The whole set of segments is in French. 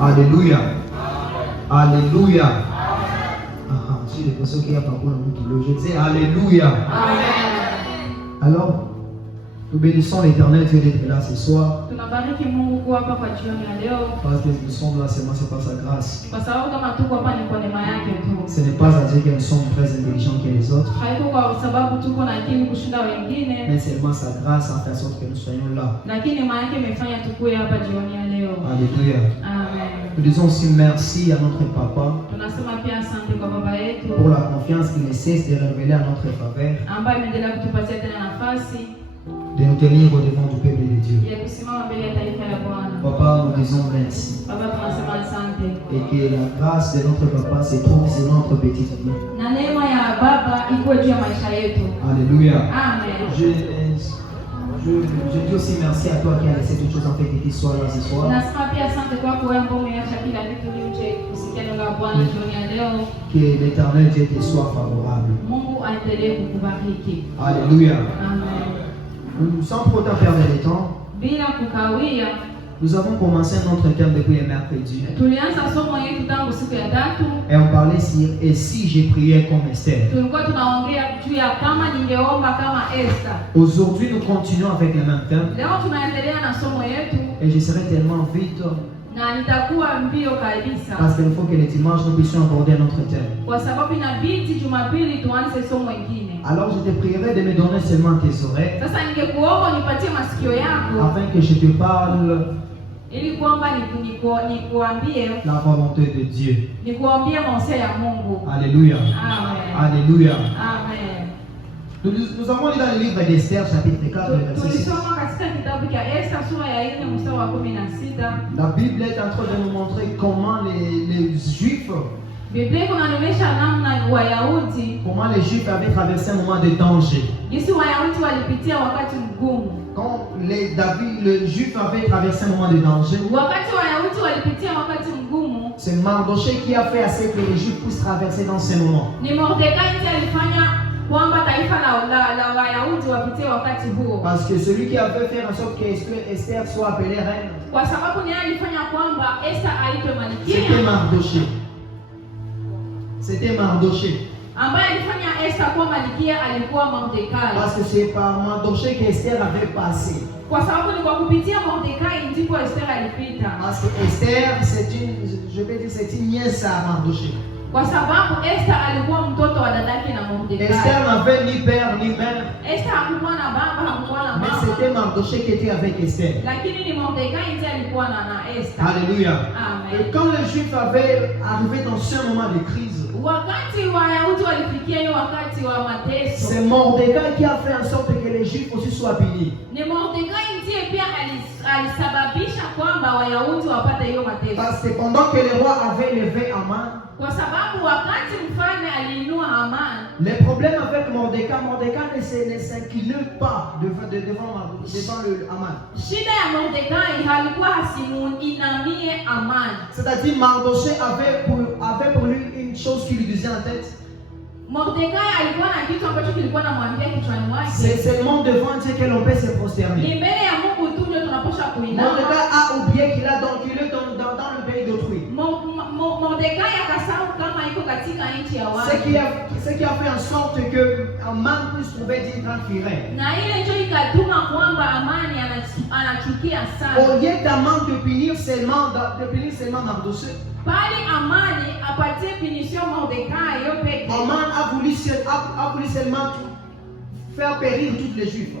Alléluia. Alléluia. Si les personnes qui a pas pour nous, je dis Alléluia. Alors, nous bénissons l'Éternel Dieu d'être là ce soir. Parce que nous sommes là seulement c'est par sa grâce. Ce n'est pas à dire que nous sommes très intelligents que les autres. Mais seulement sa grâce a fait en sorte que nous soyons là. Alléluia. Nous disons aussi merci à notre papa pour la confiance qu'il ne cesse de révéler à notre faveur, de nous tenir au devant du peuple de Dieu. Papa, nous disons merci. Et que la grâce de notre papa se trouve sur notre petite vie. Alléluia. Je dis aussi merci à toi qui as laissé toutes choses en fait et qui soit là ce soir. Que l'Éternel Dieu te soit favorable. Alléluia. Sans trop perdre le temps, nous avons commencé notre thème depuis le mercredi. Et on parlait sur et si j'ai prié comme Esther. Aujourd'hui, nous continuons avec le même thème. Et je serai tellement vite. Parce qu'il faut que les dimanches nous puissions aborder notre thème. Alors je te prierai de me donner seulement tes oreilles afin que je te parle la volonté de Dieu. Alléluia. Alléluia. Nous avons lu dans le livre d'Esther, chapitre 4, verset 6. La Bible est en train de nous montrer comment les Juifs avaient traversé un moment de danger. Quand le Juif avait traversé un moment de danger, c'est Mardoché qui a fait assez que les Juifs puissent traverser dans ce moment. Parce que celui qui avait fait en sorte que Esther soit appelée reine, c'était Mardoché. C'était Mardoché. Parce que c'est par Mardoché qu'Esther avait passé. Parce que Esther, c'est une nièce à Mardoché. Esther n'avait ni père ni mère. Mais c'était Mardoché qui était avec Esther. Alléluia. Et quand les Juifs avaient arrivé dans ce moment de crise, c'est Mordecai qui a fait en sorte que les Juifs aussi soient punis. Parce que pendant que le roi avait levé Aman, les problèmes avec Mordecai ne s'inclinait pas devant le Aman. C'est-à-dire Mardoché avait pour lui une chose qui lui disait en tête. C'est seulement devant Dieu que l'on peut se prosterner. Mordecai a oublié qu'il est dans le pays d'autrui. Ce qui a fait en sorte que Aman puisse trouver d'une grande fureur. Au lieu d'Aman de punir seulement Mardoché, Aman a voulu seulement faire périr toutes les Juifs.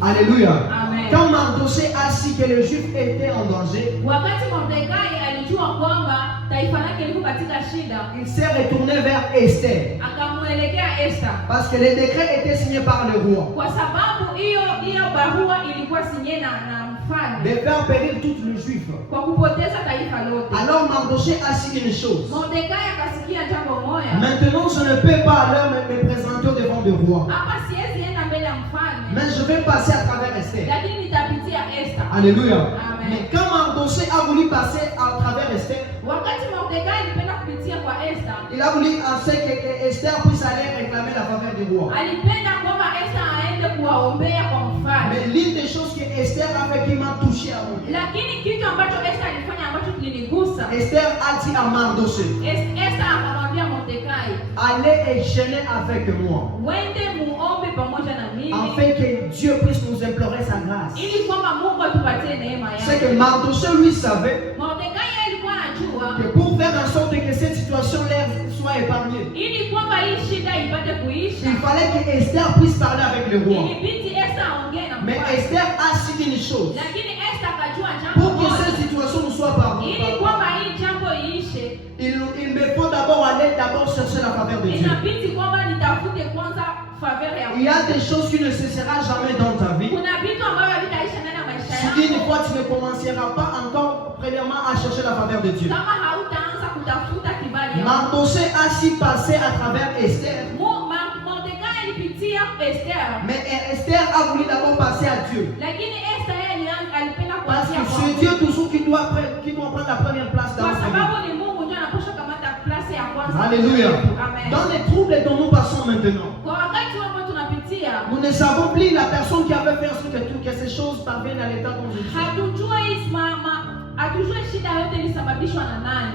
Alléluia. Amen. Quand Mardoché a su que les Juifs étaient en danger, il s'est retourné vers Esther. Parce que les décrets étaient signés par le roi. De faire périr toutes les Juifs. Alors Mardoché a su une chose. Maintenant je ne peux pas aller me présenter devant le roi. Mais je vais passer à travers Esther. Alléluia. Amen. Mais quand Mardoché a voulu passer à travers Esther, il a voulu que Esther puisse aller réclamer la faveur du roi. Mais l'une des choses que Esther a fait qui m'a touché à mon cœur. Esther a dit à Mardoché, allez et jeûnez avec moi, afin que Dieu puisse nous implorer sa grâce. C'est que Mardoché lui savait que pour faire en sorte que cette situation-là soit épargnée, il fallait que Esther puisse parler avec le roi. Mais Esther a su une chose. Pour que cette situation ne soit pas il me faut d'abord aller chercher la faveur de Dieu. Il y a des choses qui ne cesseront jamais dans ta vie. Si une fois tu ne commenceras pas encore premièrement à chercher la faveur de Dieu. Mardoché a su passer à travers Esther. Mais Esther a voulu d'abord passer à Dieu. Parce que c'est Dieu toujours qui doit prendre la première place dans sa vie. Alléluia. Dans les troubles dont nous passons maintenant, nous ne savons plus la personne qui avait fait ce que ces choses parviennent à l'état dont je suis.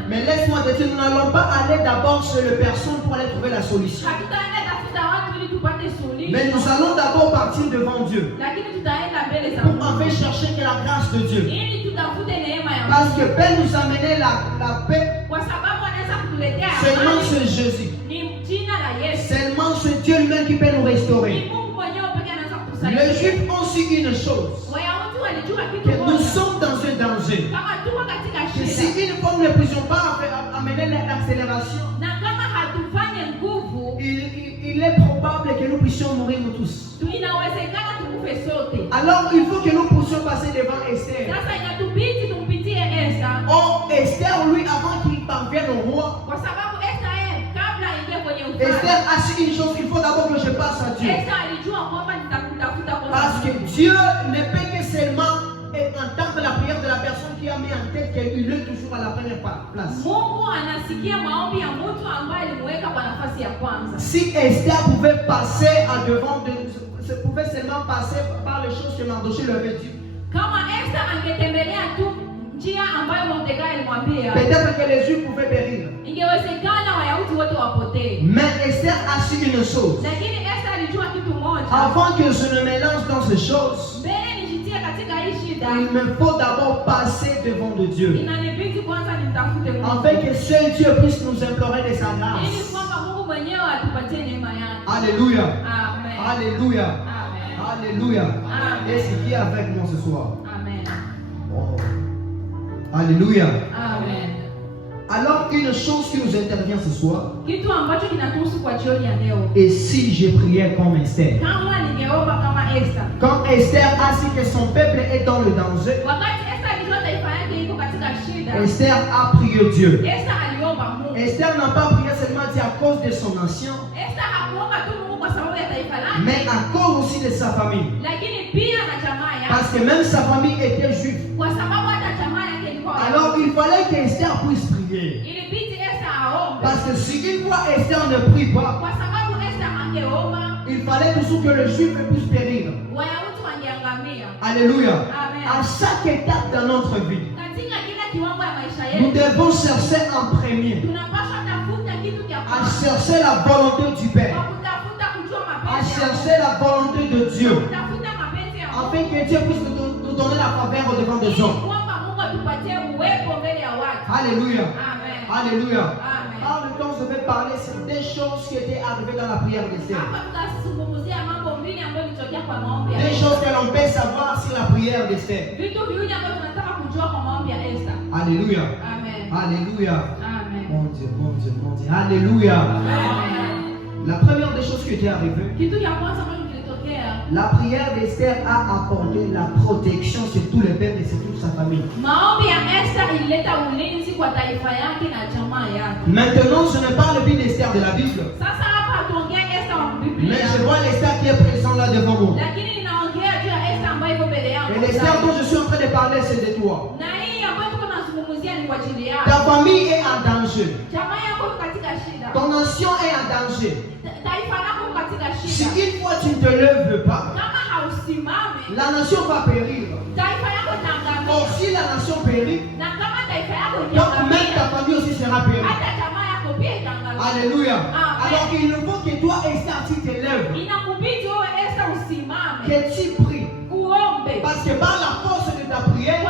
Mais laisse-moi te dire, nous n'allons pas aller d'abord sur les personnes pour aller trouver la solution. Mais nous allons d'abord partir devant Dieu pour enfin chercher que la grâce de Dieu. Parce que Père nous amener la paix. Seulement c'est Jésus. Seulement c'est Dieu lui-même qui peut nous restaurer. Les Juifs ont su une chose, que nous sommes dans un danger. Que si une fois nous ne pouvions pas amener l'accélération, il est probable que nous puissions mourir nous tous. Alors il faut que nous puissions passer devant Esther. Oh, Esther, lui, avant qu'il parvienne au roi, Esther a su une chose, il faut d'abord que je passe à Dieu. Parce que Dieu ne peut que seulement entendre la prière de la personne qui a mis en tête qu'il est toujours à la première place. Si Esther pouvait passer à devant de, pouvait seulement passer par les choses que Mardoché lui avait dit. Peut-être que les Juifs pouvaient périr. Mais Esther a su une chose. Avant que je ne me lance dans ces choses, il me faut d'abord passer devant de Dieu. Afin que seul Dieu puisse nous implorer de sa grâce. Alléluia. Alléluia. Alléluia. Et c'est qui est avec moi ce soir? Amen. Oh. Alléluia. Amen. Alors une chose qui nous intervient ce soir. Et si je priais comme Esther? Quand Esther a su que son peuple est dans le danger, Esther a prié Dieu. Esther n'a pas prié seulement à cause de son nation, mais à cause aussi de sa famille. Parce que même sa famille était juive. Alors il fallait qu'Esther puisse prier. Parce que si une fois Esther ne prie pas, il fallait toujours que le juif puisse périr. Alléluia. À chaque étape de notre vie, nous devons chercher en premier à chercher la volonté du Père, à chercher la volonté de Dieu, afin que Dieu puisse nous donner la faveur au devant des hommes. Alléluia. Alléluia. Par le temps, je vais parler sur des choses qui étaient arrivées dans la prière d'Esther. Des choses que l'on peut savoir sur la prière d'Esther. Alléluia. Alléluia. Mon Dieu, mon Dieu, mon Dieu. Alléluia. La première des choses qui était arrivée, la prière d'Esther a apporté la protection sur tout le peuple et sur toute sa famille. Maintenant, je ne parle plus d'Esther de la Bible, mais je vois l'Esther qui est présent là devant moi. Et l'Esther dont je suis en train de parler, c'est de toi. Ta famille est en danger. Ton nation est en danger. Si une fois tu ne te lèves pas, la nation va périr. Or, si la nation périt, donc même ta famille aussi sera périe. Alléluia. Alors il faut que toi, Esther, tu te lèves. Que tu pries. Parce que par la force de ta prière,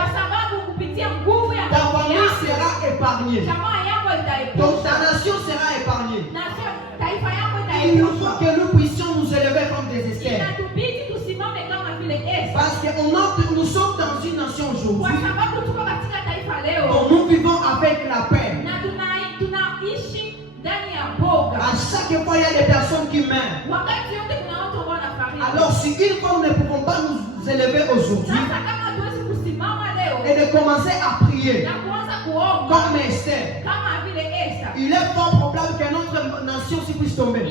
ta famille sera épargnée. Donc ta nation sera épargnée. Il nous faut que nous puissions nous élever comme des Esther. Parce que nous sommes dans une nation aujourd'hui où nous vivons avec la paix. À chaque fois, il y a des personnes qui meurent. Alors, si une fois nous ne pouvons pas nous élever aujourd'hui et de commencer à prier comme Esther, il est fort probable que notre nation puisse tomber.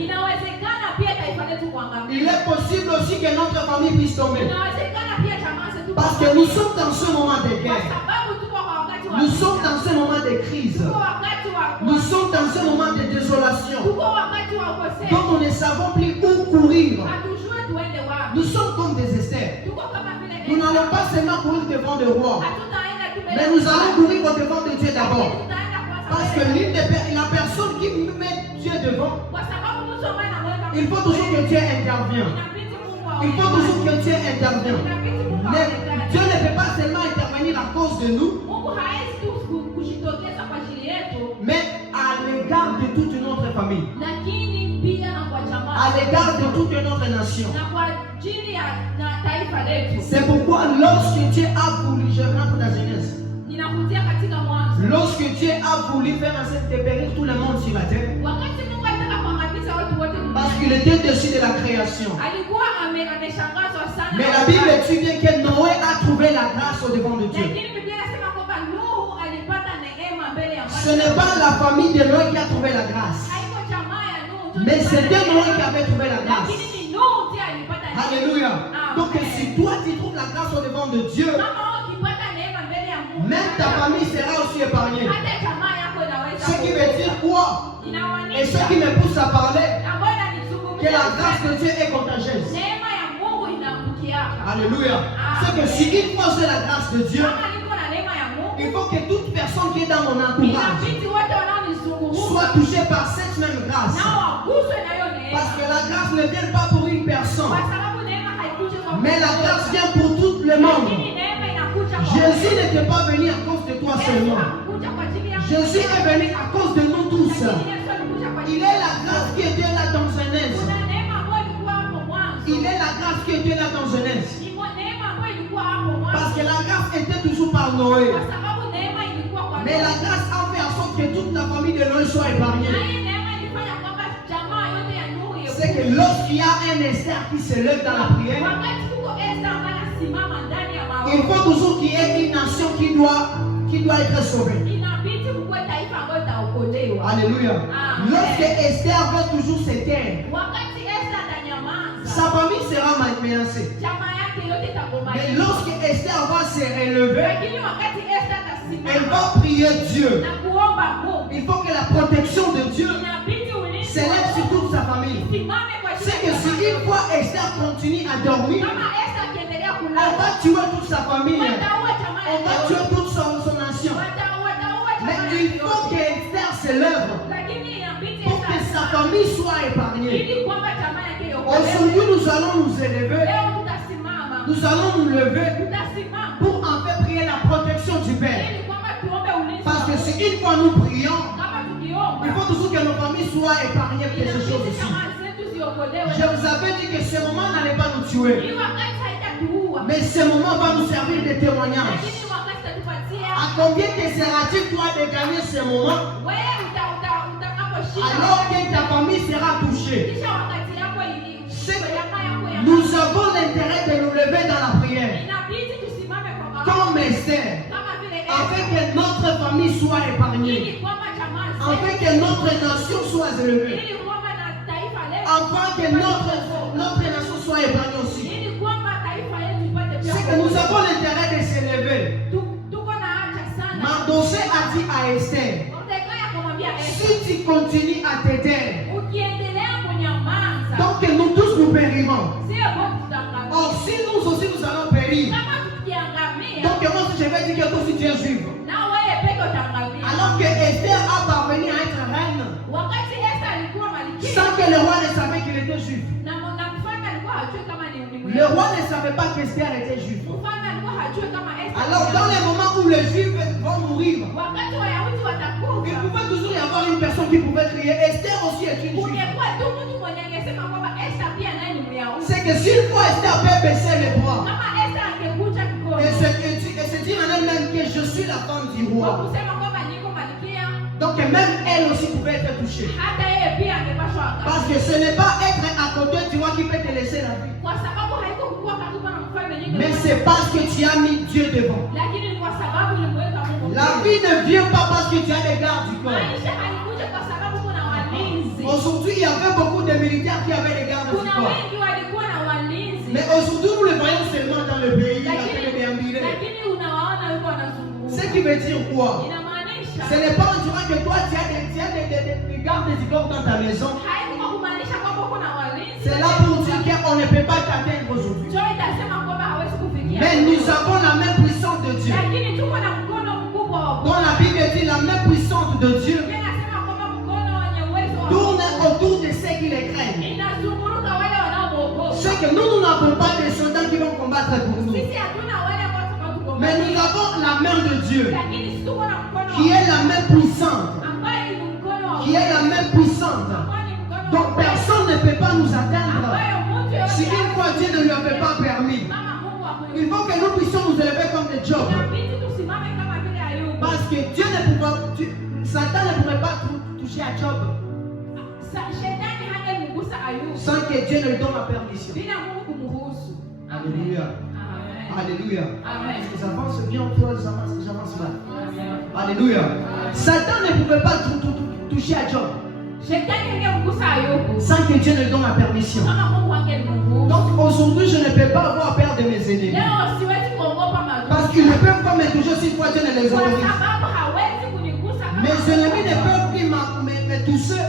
Il est possible aussi que notre famille puisse tomber. Parce que nous sommes dans ce moment de guerre. Nous sommes dans ce moment de crise. Nous sommes dans ce moment de désolation. Donc nous ne savons plus où courir. Nous sommes comme des Esther. Nous n'allons pas seulement courir devant le roi, mais nous allons courir au devant de Dieu d'abord. Parce que la personne qui met Dieu devant, il faut toujours que Dieu intervienne. Il faut toujours que Dieu intervienne. Dieu ne peut pas seulement intervenir à cause de nous, mais à l'égard de toute notre famille, à l'égard de toute notre nation. C'est pourquoi lorsque Dieu a voulu, je rentre dans la jeunesse, lorsque Dieu a voulu faire en sorte de périr tout le monde sur la terre, parce qu'il était dessus de la création. Mais la Bible dit bien que Noé a trouvé la grâce au devant de Dieu. Ce n'est pas la famille de Noé qui a trouvé la grâce, mais c'était Noé qui avait trouvé la grâce. Alléluia. Donc si toi tu trouves la grâce au devant de Dieu, même ta famille sera aussi épargnée. Ce qui veut dire quoi? Et ce qui me pousse à parler, que la grâce de Dieu est contagieuse. Alléluia. C'est que si une fois c'est la grâce de Dieu, il faut que toute personne qui est dans mon entourage soit touchée par cette même grâce. Parce que la grâce ne vient pas pour une personne, mais la grâce vient pour tout le monde. Jésus n'était pas venu à cause de toi seulement. Jésus est venu à cause de nous tous. Il est la grâce qui était là dans Genèse. Il est la grâce qui était là dans Genèse. Parce que la grâce était toujours par Noé. Mais la grâce a fait en sorte que toute la famille de Noé soit épargnée. C'est que lorsqu'il y a un Esther qui se lève dans la prière, il faut toujours qu'il y ait une nation qui doit être sauvée. Alléluia. Lorsque Esther veut toujours se taire, sa famille sera menacée. Mais lorsque Esther va se relever, elle va prier Dieu. Il faut que la protection de Dieu s'élève sur toute sa famille. C'est que si une fois Esther continue à dormir, on va tuer toute sa famille. On va tuer toute son nation. Mais il faut que Esther se lève pour que sa famille soit épargnée. Aujourd'hui, nous allons nous élever. Nous allons nous lever pour en fait prier la protection du Père. Parce que si une fois nous prions, il faut toujours que nos familles soient épargnées de ces choses ici. Je vous avais dit que ce moment n'allait pas nous tuer, mais ce moment va nous servir de témoignage. À combien te sera-t-il toi de gagner ce moment alors que ta famille sera touchée? Nous avons l'intérêt de nous lever dans la prière comme Esther, afin que notre famille soit épargnée, afin que notre nation soit élevée, afin que notre nation soit épargnée aussi. C'est que nous avons l'intérêt de s'élever. Mardoché a dit à Esther, si tu continues à t'aider, donc nous tous nous périrons. Or si nous aussi nous allons périr. Donc moi si je vais dire que toi aussi tu es juif. Alors que Esther a parvenu à être reine sans que le roi ne savait qu'il était juif. Le roi ne savait pas qu'Esther était juif. Alors dans les moments où les juifs vont mourir, il pouvait toujours y avoir une personne qui pouvait crier Esther aussi est une juive. C'est que s'il faut Esther peut baisser les bras et se dire en elle-même que je suis la femme du roi. Donc même elle aussi pouvait être touchée. Parce que ce n'est pas être à côté du roi qui peut te laisser la vie. Mais c'est parce que tu as mis Dieu devant. La vie ne vient pas parce que tu as des gardes du corps. Aujourd'hui, il y avait beaucoup de militaires qui avaient des gardes du corps. Mais aujourd'hui, nous le voyons seulement dans le pays. Ce qui veut dire quoi? Ce n'est pas en disant que toi tu as des gardes du corps dans ta maison. C'est là pour dire qu'on ne peut pas t'atteindre aujourd'hui. Mais nous avons la même puissance de Dieu. Dans la Bible dit la même puissance de Dieu tourne autour de ceux qui les craignent. C'est que nous n'avons pas des soldats qui vont combattre pour nous. Mais nous avons la main de Dieu qui est la même puissante. Qui est la même puissante. Donc personne ne peut pas nous atteindre. Si une fois Dieu ne lui avait pas permis, il faut que nous puissions nous élever comme des Job. Parce que Dieu ne pouvait, Satan ne pouvait pas toucher à Job sans que Dieu ne lui donne la permission. Alléluia. Alléluia. J'avance bien, toi j'avance mal. Alléluia. Satan ne pouvait pas toucher à Job sans que Dieu ne lui donne la permission. Donc aujourd'hui je ne peux pas avoir peur de mes ennemis. Parce qu'ils ne peuvent pas me toucher si toi Dieu ne les autorise. Mes ennemis ne peuvent plus me toucher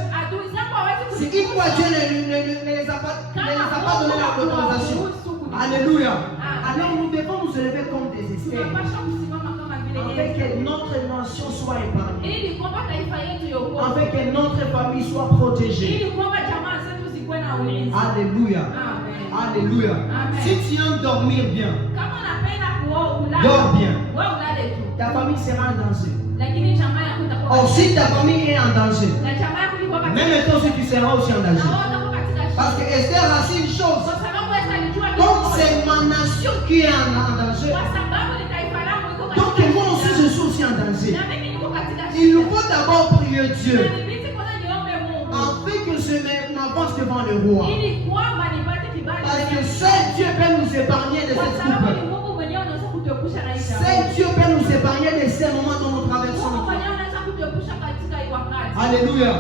si une fois Dieu ne les a pas donné l'autorisation. Alléluia. Alors nous devons nous élever comme des Esther, afin que notre nation soit épargnée, afin que notre famille soit protégée. Alléluia. Alléluia. Si tu aimes dormir bien, dors bien. Ta famille sera en danger. Or si ta famille est en danger, même toi aussi tu seras aussi en danger. Parce que Esther a dit une chose. Donc c'est ma nation qui est en danger. Donc moi aussi je suis aussi en danger. Il nous faut d'abord prier Dieu afin que je m'avance devant le roi. Parce que seul Dieu peut nous épargner de cette coupe. Seul Dieu peut nous épargner de ces moments dont nous traversons. Alléluia.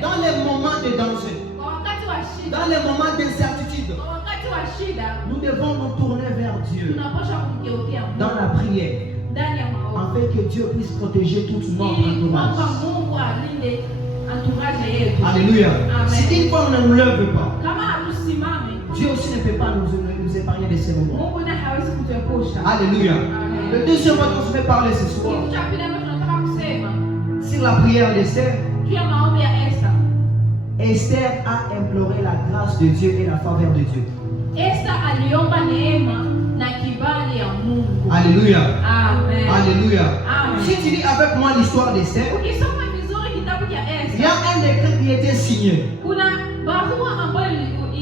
Dans les moments de danger, dans les moments d'incertitude, nous devons nous tourner vers Dieu dans la prière, afin que Dieu puisse protéger toute notre entourage. Alléluia. Si une fois on ne nous lève pas, Dieu aussi ne peut pas nous épargner de ces moments. Alléluia. Le deuxième point dont je vais parler ce soir, sur la prière d'Esther. Esther a imploré la grâce de Dieu et la faveur de Dieu. Alléluia. Amen. Alléluia. Amen. Si tu lis avec moi l'histoire d'Esther, il y a un décret qui était signé.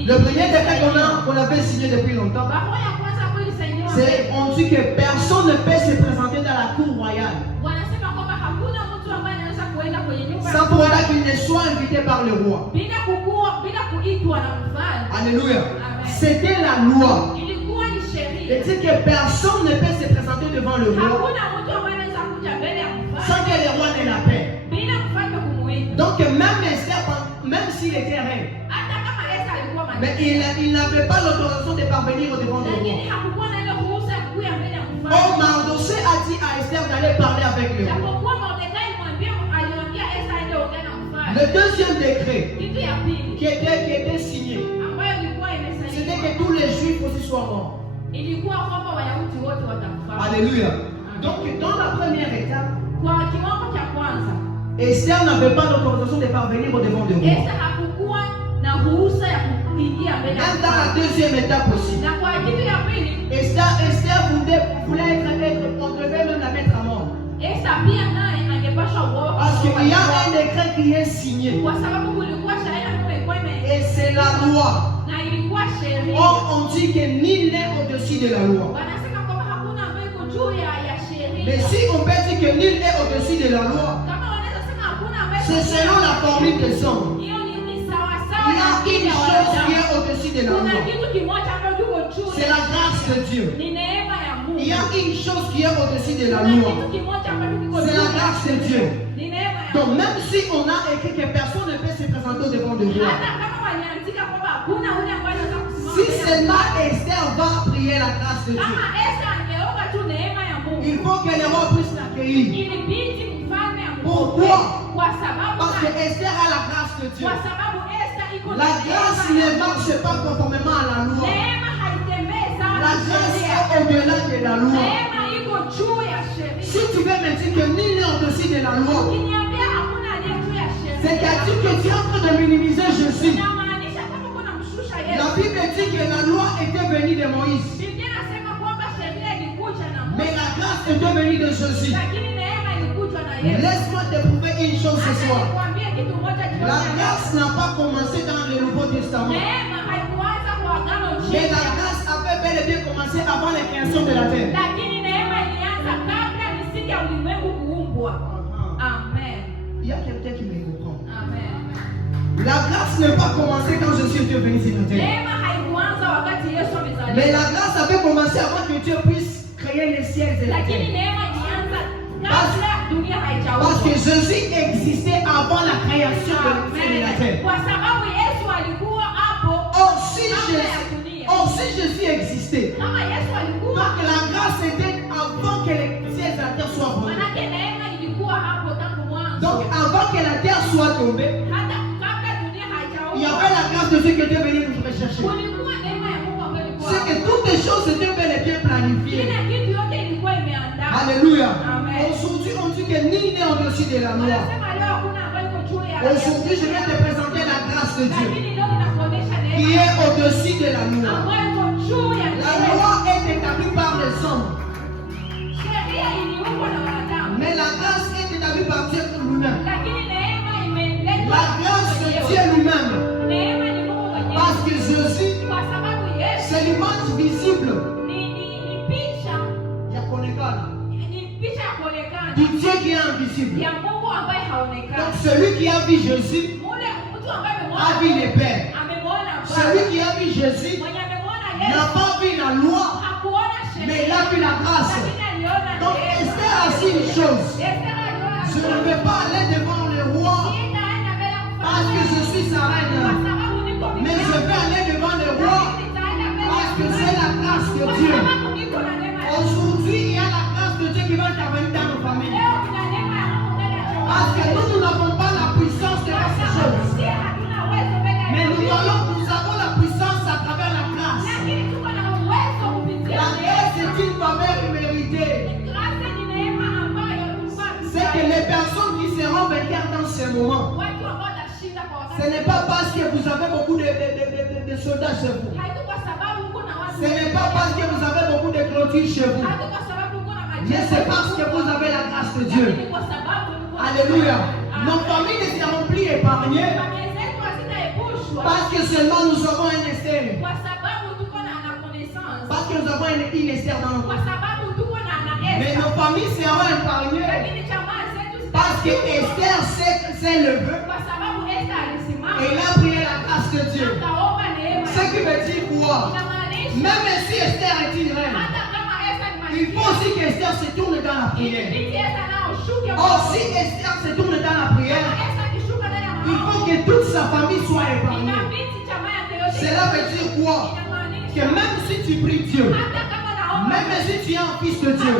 Le premier décret qu'on avait signé depuis longtemps, c'est on dit que personne ne peut se présenter dans la cour royale sans pour autant qu'il ne soit invité par le roi. Alléluia. C'était la loi. Il dit que personne ne peut se présenter devant le roi sans que le roi ne l'appelle. Donc même Esther, même s'il était reine, mais il n'avait pas l'autorisation de parvenir devant le roi. Oh, Mardoché a dit à Esther d'aller parler avec le roi. Le deuxième décret qui était signé, c'était que tous les juifs aussi soient morts. Alléluia. Donc dans la première étape, Esther n'avait pas l'autorisation de parvenir au devant de roi. Même dans la deuxième étape aussi. Esther voulait être, on devait même la mettre à mort. Parce qu'il y a un décret qui est signé. Et c'est la loi. Or, on dit que nul n'est au-dessus de la loi. Mais si on peut dire que nul est au-dessus de la loi, c'est selon la formule des hommes. Il y a une chose qui est au-dessus de la loi. C'est la grâce de Dieu. Il y a une chose qui est au-dessus de la loi. C'est la grâce de Dieu. Donc même si on a écrit que personne ne peut se présenter devant le roi, si seulement Esther va prier la grâce de Dieu, il faut que le roi puisse l'accueillir. Pourquoi? Parce que Esther a la grâce de Dieu. La grâce ne marche pas conformément à la loi. La grâce est au-delà de la loi. Si tu veux me dire que nul n'est au-dessus de la loi, c'est-à-dire que tu es en train de minimiser Jésus. La Bible dit que la loi était venue de Moïse. Mais la grâce était venue de Jésus. Laisse-moi te prouver une chose ce soir. La grâce n'a pas commencé dans le Nouveau Testament. Mais la grâce avait bel et bien commencé avant la création de la terre. Amen. Il y a quelqu'un qui me comprend. Amen. La grâce n'a pas commencé quand Jésus était venu sur la terre. Mais la grâce avait commencé avant que Dieu puisse créer les ciels et la terre. Parce que Jésus existait avant la création de ciel et la terre. Or si Jésus existait, donc la grâce était avant que les ciels et la terre soient formés. Donc avant que la terre soit tombée, il y avait la grâce de Dieu qui était venu nous rechercher. C'est que toutes les choses étaient bel et bien planifiées. Alléluia. Aujourd'hui, on dit que nul n'est au-dessus de la loi. Aujourd'hui, je vais te présenter la grâce de Dieu qui est au-dessus de la loi. La loi est établie par les hommes. Mais la grâce est établie par Dieu lui-même. La grâce de Dieu lui-même. Parce que Jésus, c'est l'image visible. Du Dieu qui est invisible. Donc celui qui a vu Jésus a vu le Père. Celui qui a vu Jésus n'a pas vu la loi, mais il a vu la grâce. Donc Esther a su une chose. Je ne vais pas aller devant le roi parce que je suis sa reine. Mais je vais aller devant le roi parce que c'est la grâce de Dieu. Aujourd'hui, il y a la grâce de Dieu qui va intervenir dans nos familles. Parce que nous n'avons pas la puissance de faire ces choses. Mais nous avons la puissance à travers la grâce. La grâce est une faveur imméritée. C'est que les personnes qui seront vainqueurs dans ce moment, ce n'est pas parce que vous avez beaucoup de soldats chez vous. Ce n'est pas parce que vous avez beaucoup de clôtures chez vous. Mais c'est parce que vous avez la grâce de Dieu. Alléluia. Nos familles ne seront plus épargnées parce que seulement nous avons un Esther. Parce que nous avons une Esther dans notre vie. Mais nos familles seront épargnées parce que Esther s'est levée et il a prié la grâce de Dieu. Ce qui veut dire quoi? Même si Esther est une reine, il faut aussi qu'Esther se tourne dans la prière. Or, si Esther se tourne dans la prière, il faut que toute sa famille soit épargnée. Cela veut dire quoi? Que même si tu pries Dieu, même si tu es un fils de Dieu,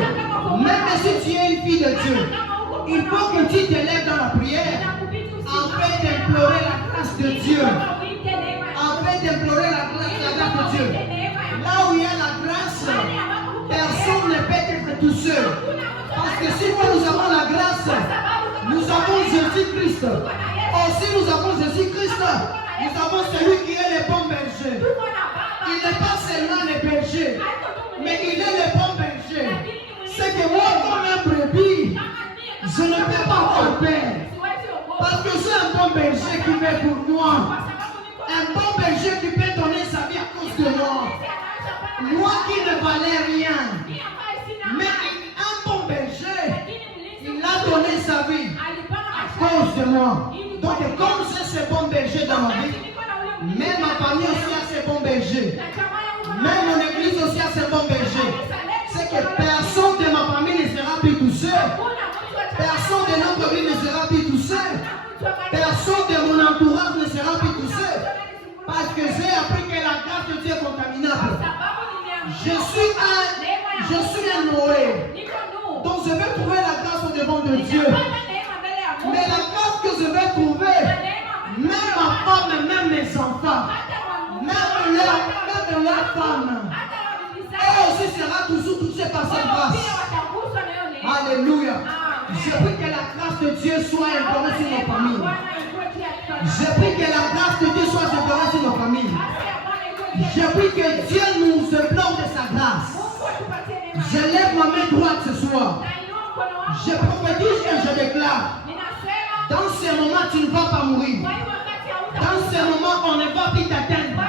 même si tu es une fille de Dieu, il faut que tu te lèves dans la prière afin d'implorer la grâce de Dieu. Afin d'implorer la grâce de Dieu. Là où il y a la grâce, tout seul. Parce que si nous avons la grâce, nous avons Jésus-Christ. Aussi nous avons Jésus-Christ. Nous avons celui qui est le bon berger. Il n'est pas seulement le berger, mais il est le bon berger. C'est que moi, comme un brebis, je ne peux pas avoir peur. Parce que j'ai un bon berger qui fait pour moi. Un bon berger qui peut donner sa vie à cause de moi. Moi qui ne valais rien. Mais un bon berger, il a donné sa vie à cause de moi. Donc comme j'ai ce bon berger dans ma vie, même ma famille aussi a ce bon berger. Même mon église aussi a ce bon berger. C'est que personne de ma famille ne sera plus tout seul. Personne de notre vie ne sera plus tout seul. Personne de mon entourage ne sera plus tout seul. Parce que j'ai appris que la grâce de Dieu est contaminable. Je suis un Noé. Donc je vais trouver la grâce au devant de Dieu. Mais la grâce que je vais trouver, même ma femme, même mes enfants, même leur femme, elle aussi sera toujours touchée par cette grâce. Alléluia. Je prie que la grâce de Dieu soit implorée sur nos familles. Je prie que la grâce de Dieu soit implorée sur nos familles. Je prie que Dieu nous implore de sa grâce. Je lève ma main droite ce soir. Je prophétise et je déclare. Dans ces moments, tu ne vas pas mourir. Dans ces moments, on ne va plus t'atteindre.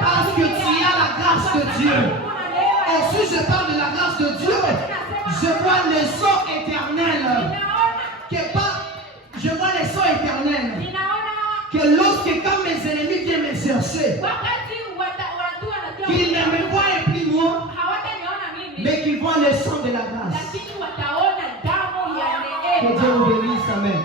Parce que tu as la grâce de Dieu. Et si je parle de la grâce de Dieu, je vois les sceaux éternels. Je vois les sceaux éternels. Que lorsque quand mes ennemis viennent me chercher, qu'ils ne me voient plus moi, mais qu'ils voient le sang de la grâce. Que Dieu vous bénisse, amen.